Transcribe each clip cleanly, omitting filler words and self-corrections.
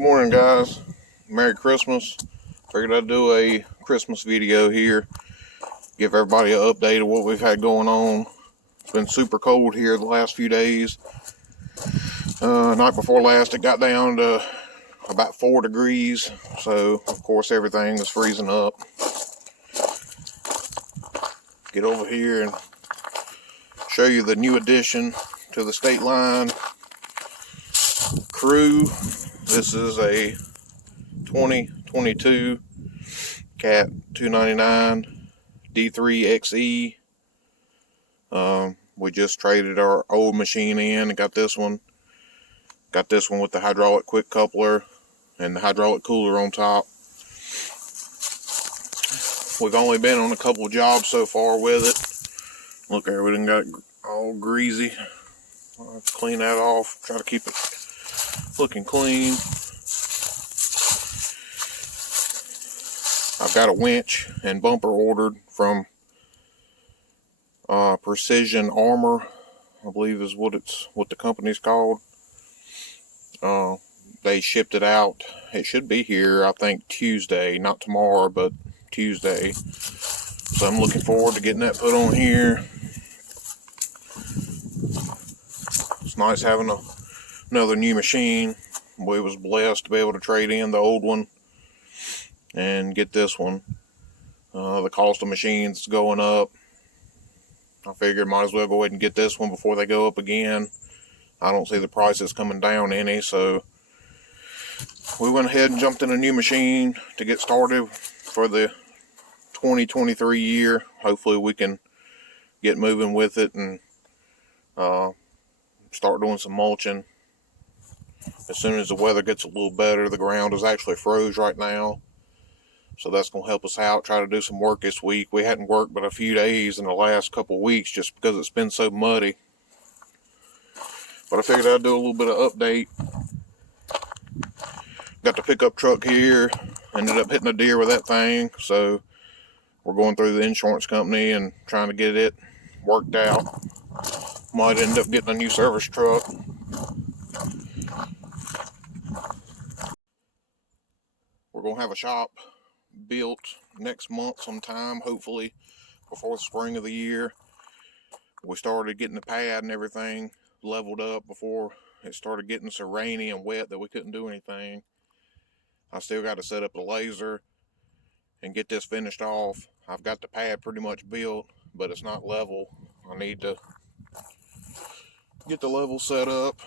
Good morning, guys. Merry Christmas. Figured I'd do a Christmas video here. Give everybody an update of what we've had going on. It's been super cold here the last few days. Night before last, it got down to about 4 degrees. So, of course, everything is freezing up. Get over here and show you the new addition to the Stateline crew. This is a 2022 Cat 299 D3XE. We just traded our old machine in and got this one. Got this one with the hydraulic quick coupler and the hydraulic cooler on top. We've only been on a couple of jobs so far with it. Look there, we done got it all greasy. I'll have to clean that off. Try to keep it looking clean. I've got a winch and bumper ordered from Precision Armor, I believe is what the company's called. They shipped it out. It should be here, I think, Tuesday, not tomorrow, but Tuesday. So I'm looking forward to getting that put on here. It's nice having another new machine. We was blessed to be able to trade in the old one and get this one. The cost of machines is going up. I figured might as well go ahead and get this one before they go up again. I don't see the prices coming down any, so we went ahead and jumped in a new machine to get started for the 2023 year. Hopefully we can get moving with it and start doing some mulching. As soon as the weather gets a little better, the ground is actually froze right now. So that's going to help us out, try to do some work this week. We hadn't worked but a few days in the last couple of weeks just because it's been so muddy. But I figured I'd do a little bit of update. Got the pickup truck here. Ended up hitting a deer with that thing. So we're going through the insurance company and trying to get it worked out. Might end up getting a new service truck. We're going to have a shop built next month sometime, hopefully before the spring of the year. We started getting the pad and everything leveled up before it started getting so rainy and wet that we couldn't do anything. I still got to set up the laser and get this finished off. I've got the pad pretty much built, but it's not level. I need to get the level set up.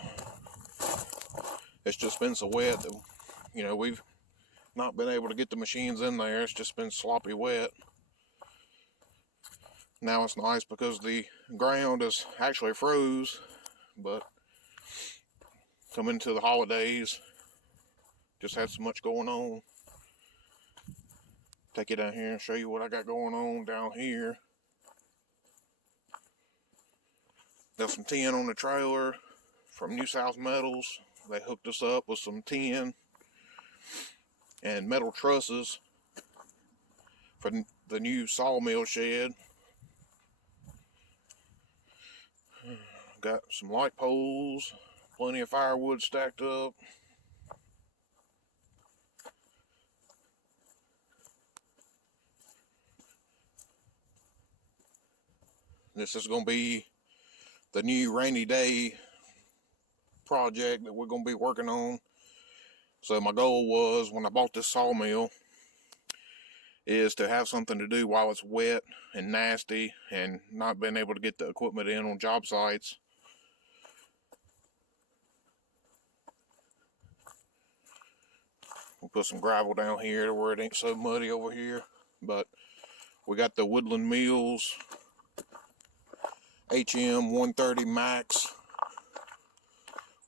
It's just been so wet that, we've not been able to get the machines in there. It's just been sloppy wet. Now it's nice because the ground is actually froze, but coming to the holidays, just had so much going on. Take you down here and show you what I got going on down here. Got some tin on the trailer from New South Metals. They hooked us up with some tin and metal trusses for the new sawmill shed. Got some light poles, plenty of firewood stacked up. This is going to be the new rainy day project that we're going to be working on. So my goal was, when I bought this sawmill, is to have something to do while it's wet and nasty and not being able to get the equipment in on job sites. We'll put some gravel down here to where it ain't so muddy over here. But we got the Woodland Mills HM 130 Max.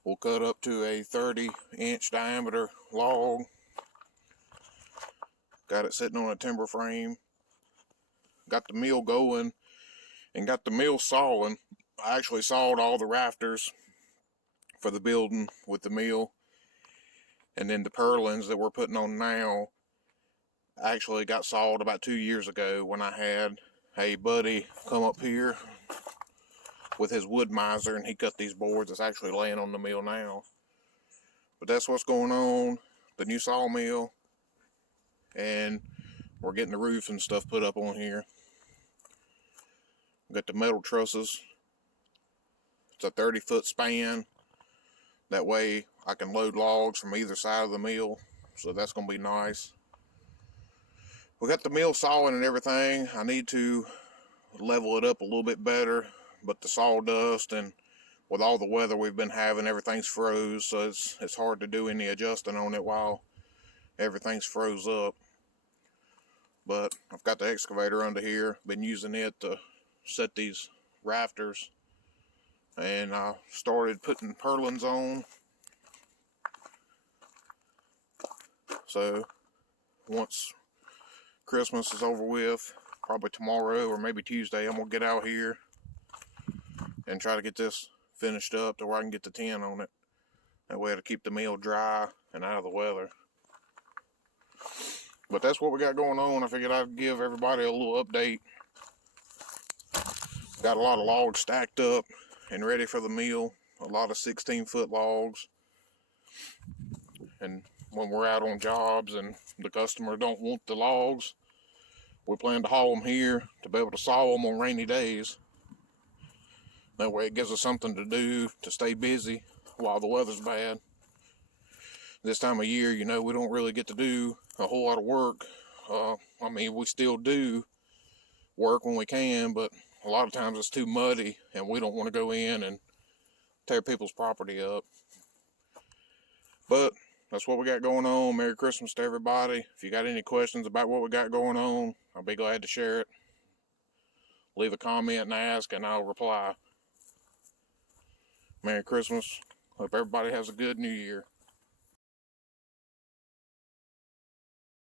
We'll cut up to a 30-inch diameter log. Got it sitting on a timber frame. Got the mill going and got the mill sawing. I actually sawed all the rafters for the building with the mill. And then the purlins that we're putting on now actually got sawed about 2 years ago when I had a buddy come up here with his wood miser and he cut these boards that's actually laying on the mill now. But that's what's going on. the new sawmill, and we're getting the roof and stuff put up on here. Got the metal trusses. It's a 30-foot span. That way I can load logs from either side of the mill, so that's going to be nice. We got the mill sawing and everything. I need to level it up a little bit better, but the sawdust and with all the weather we've been having, everything's froze, so it's hard to do any adjusting on it while everything's froze up. But I've got the excavator under here, been using it to set these rafters, and I started putting purlins on. So once Christmas is over with, probably tomorrow or maybe Tuesday, I'm gonna get out here and try to get this finished up to where I can get the tin on it. That way it'll keep the mill dry and out of the weather. But that's what we got going on. I figured I'd give everybody a little update. Got a lot of logs stacked up and ready for the mill. A lot of 16-foot logs. And when we're out on jobs and the customer don't want the logs, we plan to haul them here to be able to saw them on rainy days. That way it gives us something to do to stay busy while the weather's bad. This time of year, you know, we don't really get to do a whole lot of work. I mean, we still do work when we can, but a lot of times it's too muddy and we don't want to go in and tear people's property up. But that's what we got going on. Merry Christmas to everybody. If you got any questions about what we got going on, I'll be glad to share it. Leave a comment and ask, and I'll reply. Merry Christmas. Hope everybody has a good New Year.